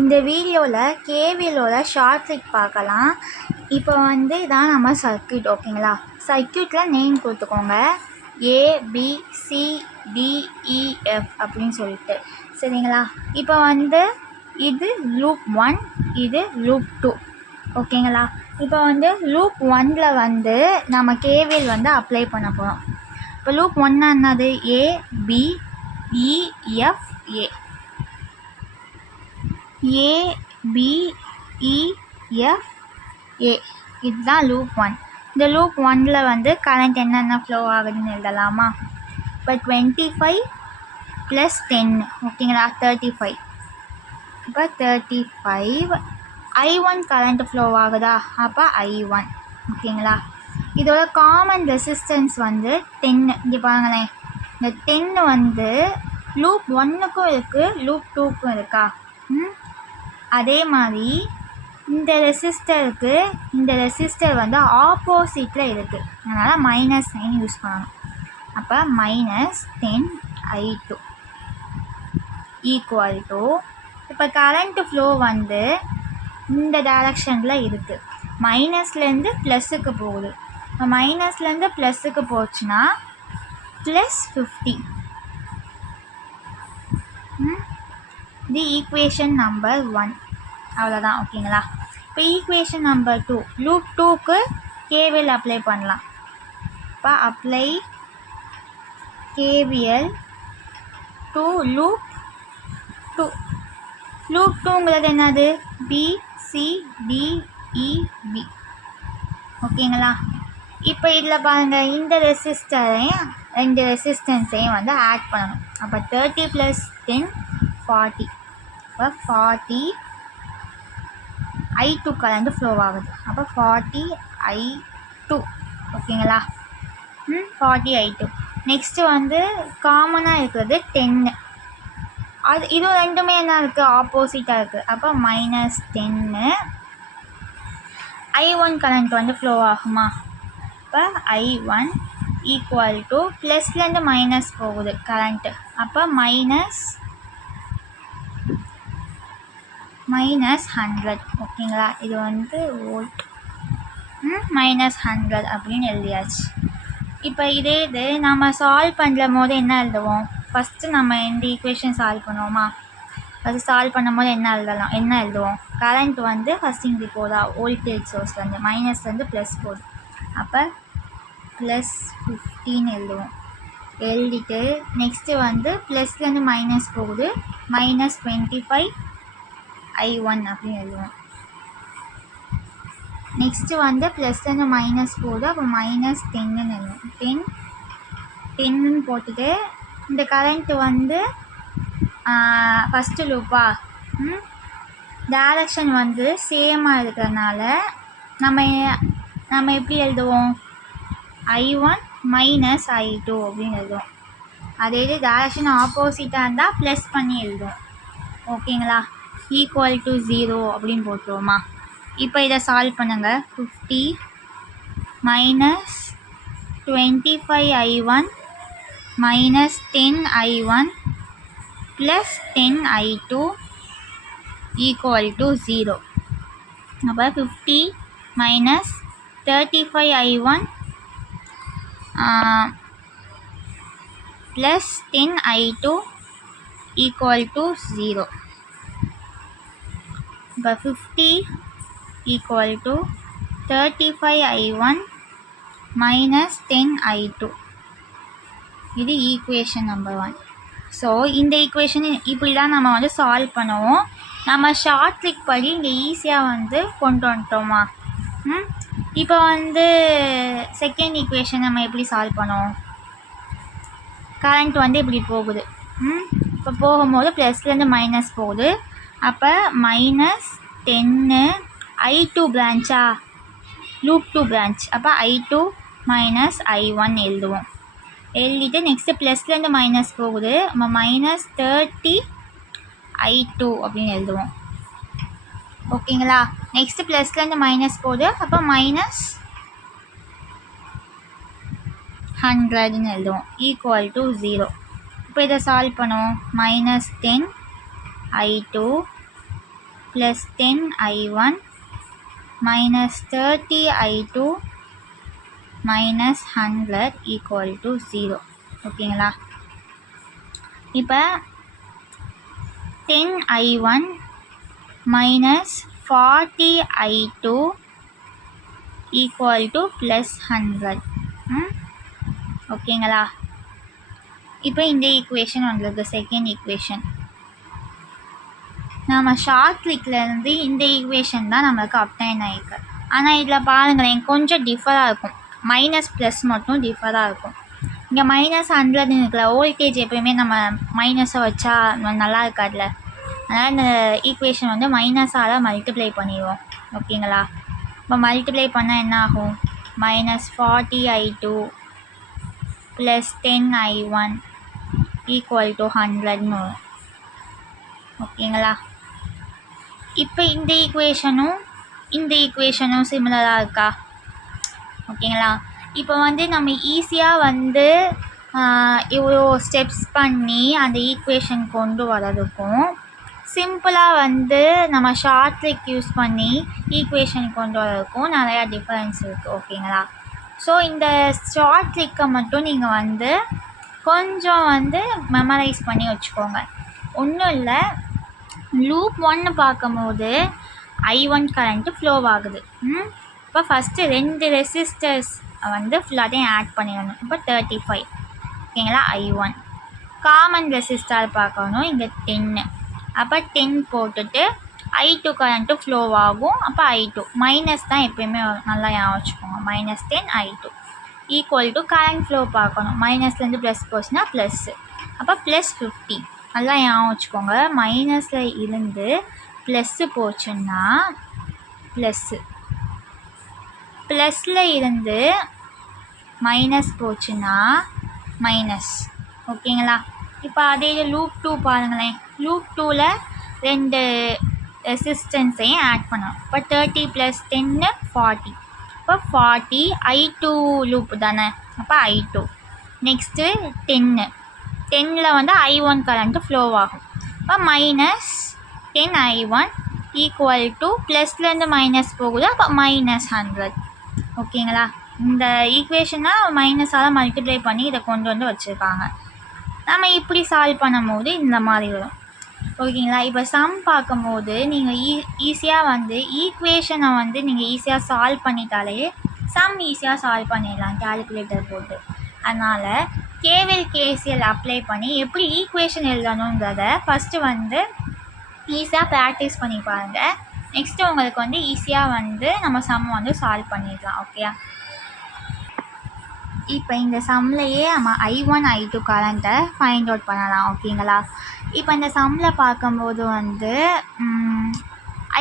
இந்த வீடியோவில் கேவிஎலோட short trick பார்க்கலாம். இப்போ இதான் நம்ம சர்க்யூட். ஓகேங்களா? சர்க்யூட்டில் நேம் கொடுத்துக்கோங்க, ABCDEF அப்படின்னு சொல்லிட்டு. சரிங்களா? இப்போ இது லூப் 1, இது லூப் 2. ஓகேங்களா? இப்போ லூப் 1ல் நம்ம கேவிஎல் அப்ளை பண்ண போகிறோம். இப்போ லூப் 1 என்னது? ABEFA. ABEFA இதுதான் லூப் 1. இந்த லூப் 1ல் கரண்ட் என்னென்ன ஃப்ளோ ஆகுதுன்னு எழுதலாமா? இப்போ 25 + 10. ஓகேங்களா? 35. இப்போ 35 I1 கரண்ட் ஃப்ளோ ஆகுதா? அப்போ I1. ஓகேங்களா? இதோட காமன் ரெசிஸ்டன்ஸ் 10. இங்கே பாருங்களேன், இந்த 10 லூப் 1க்கும் இருக்குது, லூப் 2க்கும் இருக்கா? அதே மாதிரி இந்த ரெசிஸ்டருக்கு இந்த ரெசிஸ்டர் ஆப்போசிட்டில் இருக்குது, அதனால் மைனஸ் சைன் யூஸ் பண்ணணும். அப்போ -10I2 ஈக்குவல் டு, இப்போ கரண்ட்டு ஃப்ளோ இந்த டைரக்ஷனில் இருக்குது, மைனஸ்லேருந்து ப்ளஸுக்கு போகுது. இப்போ மைனஸ்லேருந்து ப்ளஸுக்கு போச்சுன்னா +50. இது ஈக்குவேஷன் நம்பர் 1. அவ்வளோதான். ஓகேங்களா? இப்போ ஈக்குவேஷன் நம்பர் 2, லூப் 2க்கு கேவிஎல் அப்ளை பண்ணலாம். இப்போ apply KVL to loop 2. Loop 2ங்கிறது என்னது? BCDEB. ஓகேங்களா? இப்போ இதில் பாருங்கள், இந்த ரெசிஸ்டரையும் ரெண்டு ரெசிஸ்டன்ஸையும் ஆட் பண்ணணும். அப்போ 30 + 10 40. இப்போ 40 I2 கரண்ட் ஃப்ளோ ஆகுது. அப்போ 40I2. ஓகேங்களா? 40I2. நெக்ஸ்ட்டு காமனாக இருக்கிறது 10. இது ரெண்டுமே என்ன இருக்குது? ஆப்போசிட்டாக இருக்குது. அப்போ -10 I1 கரண்ட் ஃப்ளோ ஆகுமா? இப்போ I1 ஈக்குவல் டு, ப்ளஸ்லேருந்து மைனஸ் போகுது கரண்ட்டு, அப்போ -100. ஓகேங்களா? இது வோல்ட். -100 அப்படின்னு எழுதியாச்சு. இப்போ இதே இது நம்ம சால்வ் பண்ணும் போது என்ன எழுதுவோம்? ஃபஸ்ட்டு நம்ம இந்த ஈக்குவேஷன் சால்வ் பண்ணுவோமா? அது சால்வ் பண்ணும் போது என்ன எழுதுவோம்? கரண்ட் ஃபஸ்ட் இங்கே போதா, வோல்டேஜ் சோர்ஸ்லேருந்து மைனஸ்லேருந்து ப்ளஸ் போகுது. அப்போ +15 எழுதுவோம். எழுதிட்டு நெக்ஸ்ட்டு ப்ளஸ்லேருந்து மைனஸ் போகுது, -25 I1 அப்படின்னு எழுதுவோம். நெக்ஸ்ட்டு ப்ளஸ்லேருந்து மைனஸ் போகுது, அப்போ -10ன்னு எழுதுவோம். 10ன்னு போட்டுட்டு இந்த கரண்ட்டு ஃபஸ்ட்டு லூப்பா டைரக்ஷன் சேமாக இருக்கிறதுனால நம்ம எப்படி எழுதுவோம்? I1 - I2 அப்படின்னு எழுதுவோம். அதே இது டைரக்ஷன் ஆப்போசிட்டாக இருந்தால் ப்ளஸ் பண்ணி எழுதுவோம். ஓகேங்களா? ஈக்குவல் டு 0 அப்படின்னு போட்டுருவோமா? இப்போ இதை சால்வ் பண்ணுங்கள். 50 - 25I1 -10I1 + 10I2 equal to 0. அப்போ 50 - 35I1 + 10I2 ஈக்குவல் டு 0. இப்போ 50 ஈக்குவல் டு 35I1 - 10I2. இது ஈக்குவேஷன் நம்பர் 1. ஸோ இந்த ஈக்குவேஷன் இப்படி தான் நம்ம சால்வ் பண்ணுவோம். நம்ம ஷார்ட் ட்ரிக் படி இங்கே ஈஸியாக கொண்டு வந்துட்டோமா? இப்போ செகண்ட் ஈக்குவேஷன் நம்ம எப்படி சால்வ் பண்ணுவோம்? கரண்ட் இப்படி போகுது. இப்போ போகும்போது ப்ளஸ்லேருந்து மைனஸ் போகுது. அப்போ -10 I2 பிரான்ச்சா, லூப் 2 பிரான்ச். அப்போ I2 - I1 எழுதுவோம். எழுதிட்டு நெக்ஸ்ட்டு ப்ளஸ்லேருந்து மைனஸ் போகுது, நம்ம -30 I2 அப்படின்னு எழுதுவோம். ஓகேங்களா? நெக்ஸ்ட்டு ப்ளஸ்லேருந்து மைனஸ் போகுது, அப்போ -100ன்னு எழுதுவோம். Equal to 0. இப்போ இதை சால்வ் பண்ணுவோம். -10 I2 plus 10I1 minus 30I2 minus 100 equal to 0. ஓகேங்களா? இப்போ 10I1 minus 40I2 equal to plus 100. ஓகேங்களா? இப்போ இந்த ஈக்குவேஷன் உங்களுக்கு செகண்ட் ஈக்குவேஷன். நம்ம ஷார்ட் ட்ரிக்லேருந்து இந்த ஈக்குவேஷன் தான் நம்மளுக்கு அப்டைன் ஆகிருக்கு. ஆனால் இதில் பாருங்களேன், கொஞ்சம் டிஃபராக இருக்கும். மைனஸ் ப்ளஸ் மட்டும் டிஃபராக இருக்கும். இங்கே minus 100 இருக்குல்ல, வோல்டேஜ் எப்போயுமே நம்ம மைனஸை வச்சா நல்லா இருக்காதுல்ல. அதனால் இந்த ஈக்குவேஷன் வந்து மைனஸால் மல்டிப்ளை பண்ணிடுவோம். ஓகேங்களா? இப்போ மல்டிப்ளை பண்ணால் என்ன ஆகும்? minus 40I2 plus 10I1 equal to 100ன்னு வரும். ஓகேங்களா? இப்போ இந்த ஈக்குவேஷனும் சிமிலராக இருக்கா? ஓகேங்களா? இப்போ வந்து நம்ம ஈஸியாக வந்து இவ்வளோ ஸ்டெப்ஸ் பண்ணி அந்த ஈக்குவேஷன் கொண்டு வரதுக்கும் சிம்பிளாக வந்து நம்ம ஷார்ட் ட்ரிக் யூஸ் பண்ணி ஈக்குவேஷன் கொண்டு வரதுக்கும் நிறையா டிஃப்ரென்ஸ் இருக்குது. ஓகேங்களா? ஸோ இந்த ஷார்ட் ட்ரிக்கை மட்டும் நீங்கள் வந்து கொஞ்சம் வந்து மெமரைஸ் பண்ணி வச்சுக்கோங்க. ஒன்றும் இல்லை, லூப் 1 பார்க்கும்போது I1 கரண்ட்டு ஃப்ளோ ஆகுது. இப்போ ஃபஸ்ட்டு 2 ரெசிஸ்டர்ஸ் வந்து ஃபுல்லாத்தையும் ஆட் பண்ணிடணும். இப்போ 35. ஓகேங்களா? I1 காமன் ரெசிஸ்டர் பார்க்கணும். இங்கே 10. அப்போ 10 போட்டுட்டு I2 கரண்ட்டு ஃப்ளோ ஆகும். அப்போ I2 மைனஸ் தான் எப்போயுமே நல்லா ஞாபகம் வச்சுக்கோங்க. minus 10 I2 equal to current flow பார்க்கணும். மைனஸ்லேருந்து ப்ளஸ் போச்சுன்னா ப்ளஸ்ஸு. அப்போ ப்ளஸ் 50 நல்லா ஞாபகம் வச்சுக்கோங்க. மைனஸில் இருந்து ப்ளஸ்ஸு போச்சுன்னா ப்ளஸ்ஸு, ப்ளஸில் இருந்து மைனஸ் போச்சுன்னா மைனஸ். ஓகேங்களா? இப்போ அதே லூப் 2 பாருங்களேன். லூப் 2ல் 2 ரெசிஸ்டன்ஸையும் ஆட் பண்ணணும். இப்போ 30 + 10 40. இப்போ 40 I2 லூப் தானே. அப்போ I2 நெக்ஸ்ட்டு 10ல் வந்து I1 கரண்ட்டு ஃப்ளோ ஆகும். இப்போ minus 10 I1 ஈக்குவல் டு ப்ளஸ்லேருந்து மைனஸ் போகுது. அப்போ minus 100. ஓகேங்களா? இந்த ஈக்குவேஷனை மைனஸால் மல்டிப்ளை பண்ணி இதை கொண்டு வந்து வச்சுருக்காங்க. நம்ம இப்படி சால்வ் பண்ணும்போது இந்த மாதிரி வரும். ஓகேங்களா? இப்போ சம் பார்க்கும்போது நீங்கள் ஈஸியாக வந்து ஈக்குவேஷனை வந்து நீங்கள் ஈஸியாக சால்வ் பண்ணிட்டாலே சம் ஈஸியாக சால்வ் பண்ணிடலாம் கால்குலேட்டர் போட்டு. அதனால் KVL KCL அப்ளை பண்ணி எப்படி ஈக்குவேஷன் எழுதணுன்றத ஃபஸ்ட்டு வந்து ஈஸியாக ப்ராக்டிஸ் பண்ணி பாருங்கள். நெக்ஸ்ட்டு உங்களுக்கு வந்து ஈஸியாக வந்து நம்ம சம் வந்து சால்வ் பண்ணிடலாம். ஓகே? இப்போ இந்த சம்லையே நம்ம I1 I2 கரண்ட்டை ஃபைண்ட் அவுட் பண்ணலாம். ஓகேங்களா? இப்போ இந்த சம்மில் பார்க்கும்போது வந்து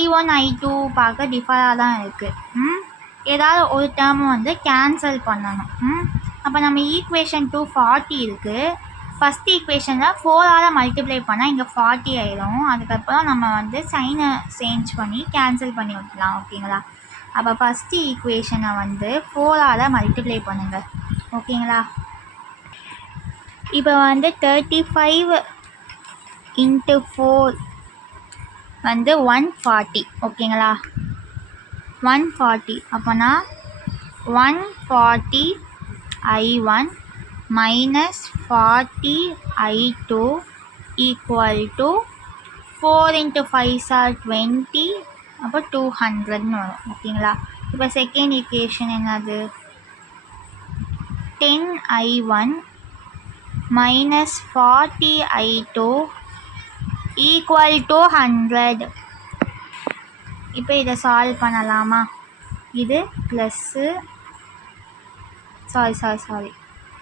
I1 I2 பார்க்க டிஃபராக தான் இருக்குது. ஏதாவது ஒரு டேர்ம் வந்து கேன்சல் பண்ணணும். அப்போ நம்ம ஈக்குவேஷன் 240 இருக்குது. ஃபஸ்ட் ஈக்குவேஷனில் 4ஆல் மல்டிப்ளை பண்ணால் இங்கே 40 ஆயிடும். அதுக்கப்புறம் நம்ம வந்து சைனை சேஞ்ச் பண்ணி கேன்சல் பண்ணி விட்டுலாம். ஓகேங்களா? அப்போ ஃபஸ்ட்டு ஈக்குவேஷனை வந்து 4ஆல் மல்டிப்ளை பண்ணுங்கள். ஓகேங்களா? இப்போ வந்து 35 × 4 வந்து 140. ஓகேங்களா? 140 அப்போனா 140 I1 minus 40 I2 equal to 4 × 5 are 20. அப்போ 200ன்னு வரும். ஓகேங்களா? இப்போ செகண்ட் ஈக்குவேஷன் என்னது? 10 I1 minus 40 I2 equal to 100. இப்போ இதை சால்வ் பண்ணலாமா? இது ப்ளஸ்ஸு சாரி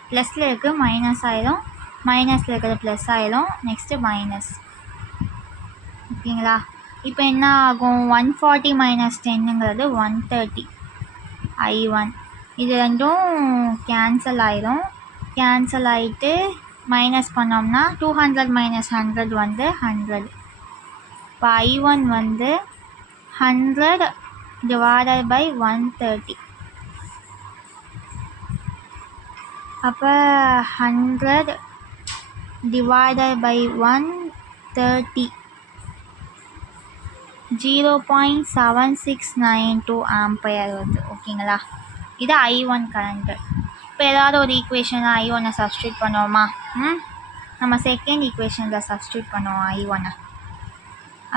ப்ளஸில் இருக்குது மைனஸ் ஆயிடும், மைனஸில் இருக்கிறது ப்ளஸ் ஆயிடும், நெக்ஸ்ட்டு மைனஸ். ஓகேங்களா? இப்போ என்ன ஆகும்? 140 minus 10ங்கிறது 130 I1. இது ரெண்டும் கேன்சல் ஆயிடும். கேன்சல் ஆகிட்டு மைனஸ் பண்ணோம்னா 200 minus 100 வந்து 100. இப்போ I1 வந்து 100 divided by 130. அப்போ 100 divided by 130 0.7692 ஆம்பையர் வருது. ஓகேங்களா, இது I1 கரண்ட்டு. இப்போ ஏதாவது ஒரு ஈக்குவேஷனில் I1 சப்ஸ்டியூட் பண்ணுவோமா? நம்ம செகண்ட் ஈக்குவேஷனில் சப்ஸ்டியூட் பண்ணுவோம் I1.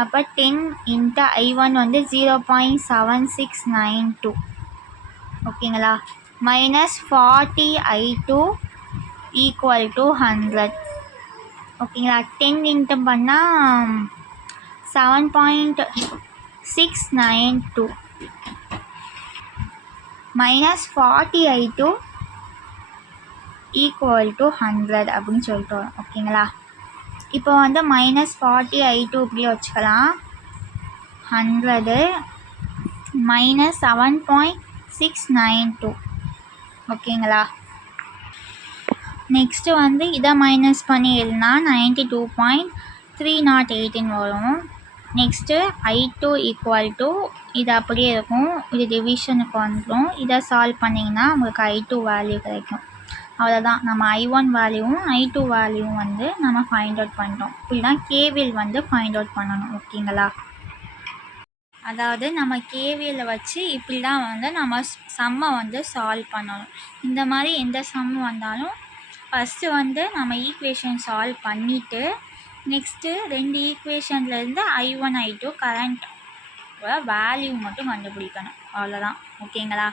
அப்போ 10 இன்ட்டு I1 வந்து 0.7692. ஓகேங்களா, மைனஸ் 40 I2 ஈக்குவல் டு 100. ஓகேங்களா, 10 இன்ட்டு பண்ணால் 7.692 மைனஸ் 40 I2 ஈக்குவல் டு 100 அப்படின்னு சொல்லிட்டு வரும். ஓகேங்களா, இப்போ வந்து மைனஸ் 40 I2 இப்படி வச்சுக்கலாம். 100 மைனஸ் 7.692. ஓகேங்களா, நெக்ஸ்ட்டு வந்து இதை மைனஸ் பண்ணி எழுதினா 92.308 வரும். நெக்ஸ்ட்டு I2 ஈக்குவல் டு இது அப்படியே இருக்கும், இது டிவிஷனுக்கு வந்துடும். இதை சால்வ் பண்ணிங்கன்னா உங்களுக்கு I2 வேல்யூ கிடைக்கும். அவ்வளோதான், நம்ம I1 வேல்யூவும் I2 வேல்யூவும் வந்து நம்ம ஃபைண்ட் அவுட் பண்ணிட்டோம். இப்படி தான் கேவிஎல் வந்து ஃபைண்ட் அவுட் பண்ணணும். ஓகேங்களா, அதாவது நம்ம கேவிஎல்லை வச்சு இப்படி தான் வந்து நம்ம சம்மை வந்து சால்வ் பண்ணணும். இந்த மாதிரி எந்த சம் வந்தாலும் ஃபஸ்ட்டு வந்து நம்ம ஈக்குவேஷன் சால்வ் பண்ணிவிட்டு next 2 ஈக்குவேஷன்லேருந்து I1 I2 current value மட்டும் கண்டுபிடிக்கணும். அவ்வளோதான். ஓகேங்களா.